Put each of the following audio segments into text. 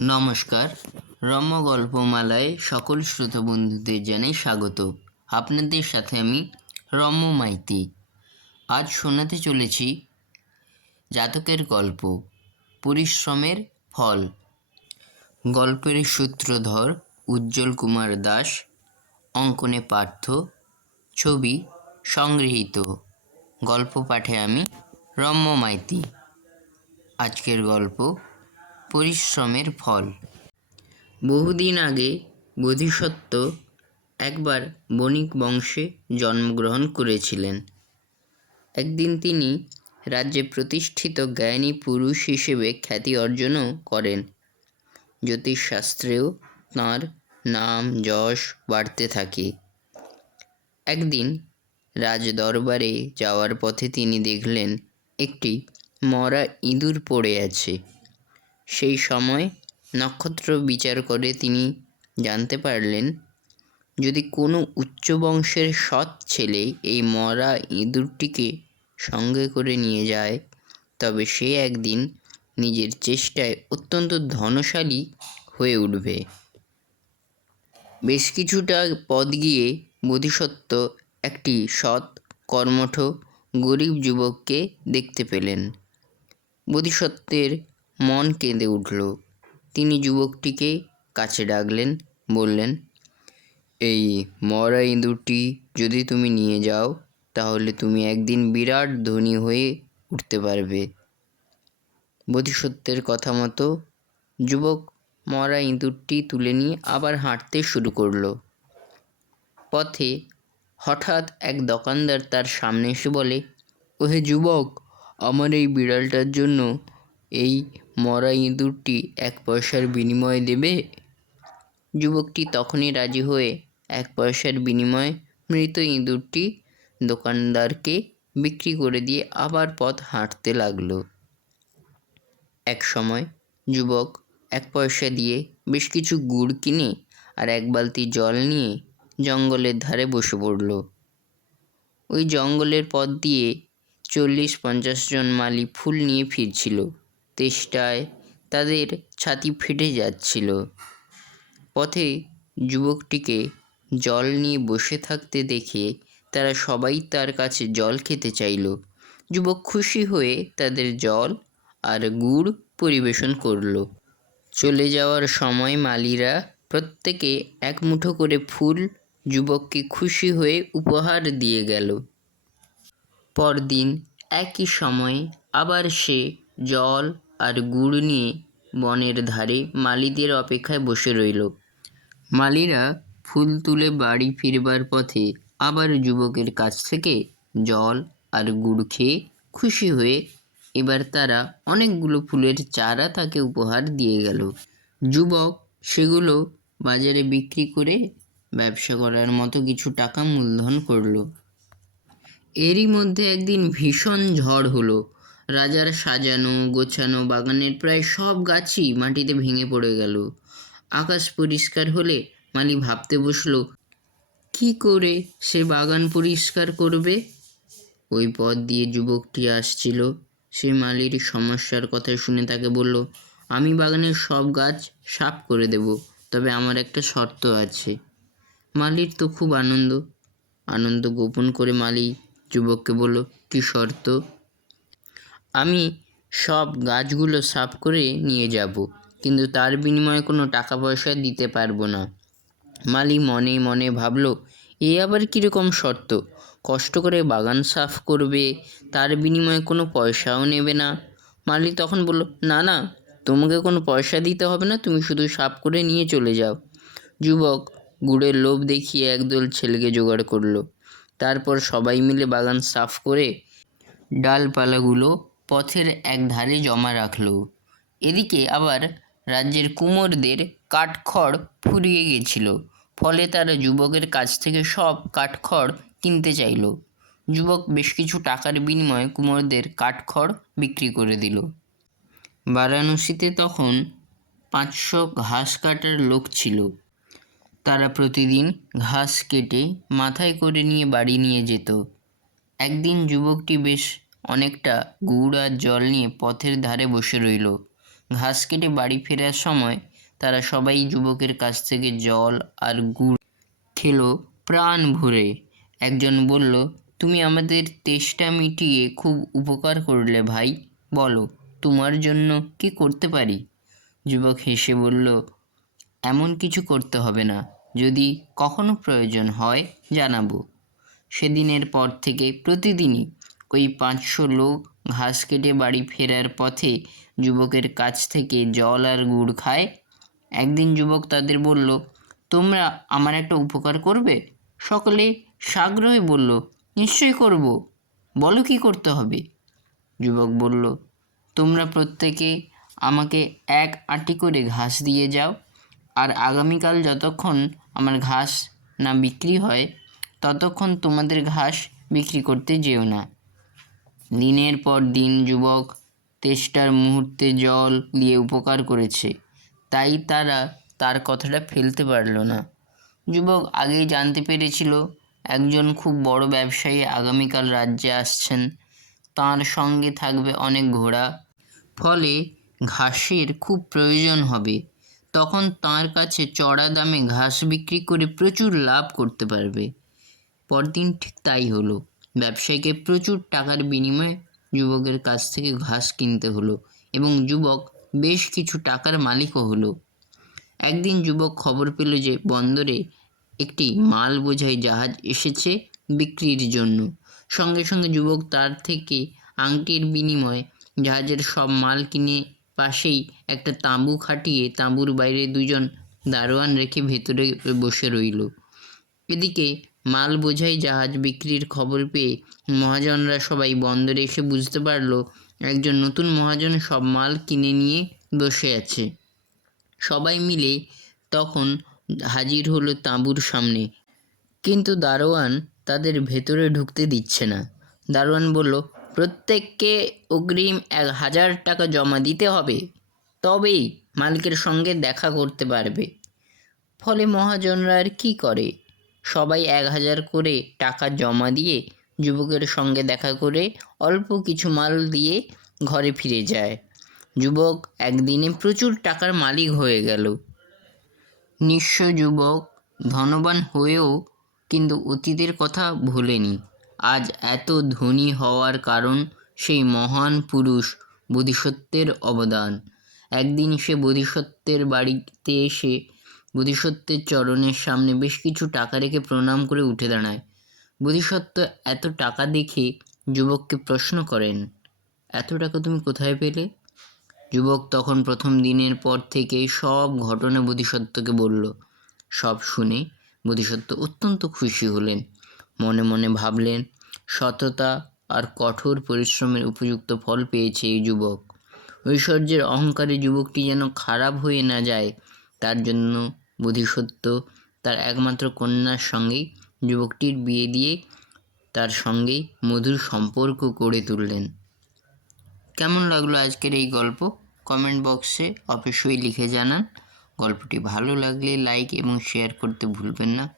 নমস্কার রম্য গল্পমালায় সকল শ্রোতা বন্ধুদের জানাই স্বাগত। আপনাদের সাথে আমি রম্য মাইতি। আজ শোনাতে চলেছি জাতকের গল্প, পরিশ্রমের ফল। গল্পের সূত্রধর উজ্জ্বল কুমার দাস, অঙ্কনে পার্থ, ছবি সংগৃহীত। গল্প পাঠে আমি রম্য মাইতি। আজকের গল্প পরিশ্রমের ফল। বহুদিন আগে বোধিসত্ত্ব একবার বণিক বংশে জন্মগ্রহণ করেছিলেন। একদিন তিনি রাজ্যে প্রতিষ্ঠিত জ্ঞানী পুরুষ হিসেবে খ্যাতি অর্জনও করেন। জ্যোতিষশাস্ত্রেও তাঁর নাম যশ বাড়তে থাকে। একদিন রাজ দরবারে যাওয়ার পথে তিনি দেখলেন একটি মরা ইঁদুর পড়ে আছে। সেই সময় নক্ষত্র বিচার করে তিনি জানতে পারলেন, যদি কোনো উচ্চ বংশের সৎ ছেলে এই মরা ইঁদুরটিকে সঙ্গে করে নিয়ে যায়, তবে সে একদিন নিজের চেষ্টায় অত্যন্ত ধনশালী হয়ে উঠবে। বেশ কিছুটা পথ গিয়ে বোধিসত্ত্ব একটি সৎ কর্মঠ গরিব যুবককে দেখতে পেলেন। বোধিসত্ত্বের মন কেঁদে উঠল। তিনি যুবকটিকে কাছে ডাকলেন, বললেন, এই মরা ইঁদুরটি যদি তুমি নিয়ে যাও, তাহলে তুমি একদিন বিরাট ধনী হয়ে উঠতে পারবে। বোধিসত্ত্বের কথা মতো যুবক মরা ইঁদুরটি তুলে নিয়ে আবার হাঁটতে শুরু করল। পথে হঠাৎ এক দোকানদার তার সামনে এসে বলে, ওহে যুবক, আমার এই বিড়ালটার জন্য এই মরা ইঁদুরটি এক পয়সার বিনিময়ে দেবে? যুবকটি তখনই রাজি হয়ে এক পয়সার বিনিময়ে মৃত ইঁদুরটি দোকানদারকে বিক্রি করে দিয়ে আবার পথ হাঁটতে লাগল। এক সময় যুবক এক পয়সা দিয়ে বেশ কিছু গুড় কিনে আর এক বালতি জল নিয়ে জঙ্গলের ধারে বসে পড়ল। ওই জঙ্গলের পথ দিয়ে চল্লিশ পঞ্চাশ জন মালি ফুল নিয়ে ফিরছিল। তেষ্টায় তাদের ছাতি ফেটে যাচ্ছিল। পথে যুবকটিকে জল নিয়ে বসে থাকতে দেখে তারা সবাই তার কাছে জল খেতে চাইল। যুবক খুশি হয়ে তাদের জল আর গুড় পরিবেশন করল। চলে যাওয়ার সময় মালিরা প্রত্যেকে এক মুঠো করে ফুল যুবককে খুশি হয়ে উপহার দিয়ে গেল। পরদিন একই সময়ে আবার সে জল আর গুড় নিয়ে বনের ধারে মালিদের অপেক্ষায় বসে রইল। মালিরা ফুল তুলে বাড়ি ফিরবার পথে আবার যুবকের কাছ থেকে জল আর গুড় খেয়ে খুশি হয়ে এবার তারা অনেকগুলো ফুলের চারা তাকে উপহার দিয়ে গেল। যুবক সেগুলো বাজারে বিক্রি করে ব্যবসা করার মতো কিছু টাকা মূলধন করল। এরই মধ্যে একদিন ভীষণ ঝড় হলো। রাজার সাজানো, গোছানো বাগানের প্রায় সব গাছই মাটিতে ভেঙে পড়ে গেল। আকাশ পরিষ্কার হলে মালি ভাবতে বসল, কি করে সে বাগান পরিষ্কার করবে? ওই পথ দিয়ে যুবকটি আসছিল। সে মালির সমস্যার কথা শুনে তাকে বলল, আমি বাগানের সব গাছ সাফ করে দেব, তবে আমার একটা শর্ত আছে। মালির তো খুব আনন্দ। আনন্দ গোপন করে মালি যুবককে বলল, কী শর্ত? আমি সব গাছগুলো সাফ করে নিয়ে যাব, কিন্তু তার বিনিময়ে কোনো টাকা পয়সা দিতে পারব না। মালি মনে মনে ভাবলো, এ আবার কীরকম শর্ত? কষ্ট করে বাগান সাফ করবে, তার বিনিময়ে কোনো পয়সাও নেবে না। মালি তখন বলল, না না, তোমাকে কোনো পয়সা দিতে হবে না, তুমি শুধু সাফ করে নিয়ে চলে যাও। যুবক গুড়ের লোভ দেখিয়ে একদল ছেলেকে জোগাড় করল। তারপর সবাই মিলে বাগান সাফ করে ডালপালাগুলো পথের এক ধারে জমা রাখল। এদিকে আবার রাজ্যের কুমোরদের কাঠখড় ফুরিয়ে গেছিল, ফলে তারা যুবকের কাছ থেকে সব কাঠখড় কিনতে চাইল। যুবক বেশ কিছু টাকার বিনিময়ে কুমোরদের কাঠখড় বিক্রি করে দিল। বারাণসীতে তখন পাঁচশো ঘাস কাটার লোক ছিল। তারা প্রতিদিন ঘাস কেটে মাথায় করে নিয়ে বাড়ি নিয়ে যেত। একদিন যুবকটি বেশ অনেকটা গুড় আর জল নিয়ে পথের ধারে বসে রইল। ঘাস কেটে বাড়ি ফেরার সময় তারা সবাই যুবকের কাছ থেকে জল আর গুড় খেলো প্রাণ ভরে। একজন বলল, তুমি আমাদের তেষ্টা মিটিয়ে খুব উপকার করলে ভাই, বলো, তোমার জন্য কি করতে পারি? যুবক হেসে বলল, এমন কিছু করতে হবে না, যদি কখনো প্রয়োজন হয় জানাব। সেদিনের পর থেকে প্রতিদিনই ওই পাঁচশো লোক ঘাস কেটে বাড়ি ফেরার পথে যুবকের কাছ থেকে জল আর গুড় খায়। একদিন যুবক তাদের বলল, তোমরা আমার একটা উপকার করবে? সকলে সাগ্রহে বলল, নিশ্চয়ই করব। বলো কি করতে হবে? যুবক বলল, তোমরা প্রত্যেকে আমাকে এক আটি করে ঘাস দিয়ে যাও, আর আগামীকাল যতক্ষণ আমার ঘাস না বিক্রি হয়, ততক্ষণ তোমাদের ঘাস বিক্রি করতে যেও না। দিনের পর দিন যুবক তেষ্টার মুহূর্তে জল দিয়ে উপকার করেছে। তাই তারা তার কথাটা ফেলতে পারল না। যুবক আগেই জানতে পেরেছিল, একজন খুব বড় ব্যবসায়ী আগামীকাল রাজ্যে আসছেন। তার সঙ্গে থাকবে অনেক ঘোড়া। ফলে ঘাসের খুব প্রয়োজন হবে। তখন তার কাছে চড়া দামে ঘাস বিক্রি করে প্রচুর লাভ করতে পারবে। পরদিন ঠিক তাই হলো। ব্যবসায়ীকে প্রচুর টাকার বিনিময়ে যুবকের কাছ থেকে ঘাস কিনতে হলো এবং যুবক বেশ কিছু টাকার মালিকও হলো। একদিন যুবক খবর পেল যে বন্দরে একটি মাল বোঝাই জাহাজ এসেছে বিক্রির জন্য। সঙ্গে সঙ্গে যুবক তার থেকে আংটির বিনিময়ে জাহাজের সব মাল কিনে পাশেই একটা তাঁবু খাটিয়ে তাঁবুর বাইরে দুজন দারোয়ান রেখে ভেতরে বসে রইল। এদিকে মাল বোঝাই জাহাজ বিক্রির খবর পেয়ে মহাজনরা সবাই বন্দরে এসে বুঝতে পারল, একজন নতুন মহাজন সব মাল কিনে নিয়ে বসে আছে। সবাই মিলে তখন হাজির হলো তাঁবুর সামনে। কিন্তু দারোয়ান তাদের ভেতরে ঢুকতে দিচ্ছে না। দারোয়ান বলল, প্রত্যেককে অগ্রিম এক হাজার টাকা জমা দিতে হবে। তবেই মালিকের সঙ্গে দেখা করতে পারবে। ফলে মহাজনরা আর কী করে? সবাই এক হাজার করে টাকা জমা দিয়ে যুবকের সঙ্গে দেখা করে অল্প কিছু মাল দিয়ে ঘরে ফিরে যায়। যুবক একদিনে প্রচুর টাকার মালিক হয়ে গেল। নিঃস্ব যুবক ধনবান হয়েও কিন্তু অতীতের কথা ভোলেনি। আজ এত ধনী হওয়ার কারণ সেই মহান পুরুষ বোধিসত্ত্বের অবদান। একদিন সে বোধিসত্ত্বের বাড়িতে এসে বোধিসত্ত্বের চরণের সামনে বেশ কিছু টাকা রেখে প্রণাম করে উঠে দাঁড়ায়। বোধিসত্ত্ব এত টাকা দেখে যুবককে প্রশ্ন করেন, এত টাকা তুমি কোথায় পেলে? যুবক তখন প্রথম দিনের পর থেকেই সব ঘটনা বোধিসত্ত্বকে বলল। সব শুনে বোধিসত্ত্ব অত্যন্ত খুশি হলেন। মনে মনে ভাবলেন, সততা আর কঠোর পরিশ্রমের উপযুক্ত ফল পেয়েছে এই যুবক। ঐশ্বর্যের অহংকারে যুবকটি যেন খারাপ হয়ে না যায়, তার জন্য বোধিসত্ত্ব। তার একমাত্র কন্যার সঙ্গেই যুবকটির বিয়ে দিয়ে তার সঙ্গেই মধুর সম্পর্ক গড়ে তুললেন। কেমন লাগল আজকের এই গল্প? কমেন্ট বক্সে অবশ্যই লিখে জানান। গল্পটি ভালো লাগলে লাইক এবং শেয়ার করতে ভুলবেন না।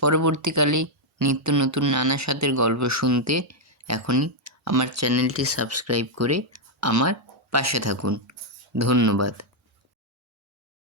পরবর্তীকালে নিত্য নতুন নানা সাথের গল্প শুনতে এখনই আমার চ্যানেলটি সাবস্ক্রাইব করে আমার পাশে থাকুন। ধন্যবাদ।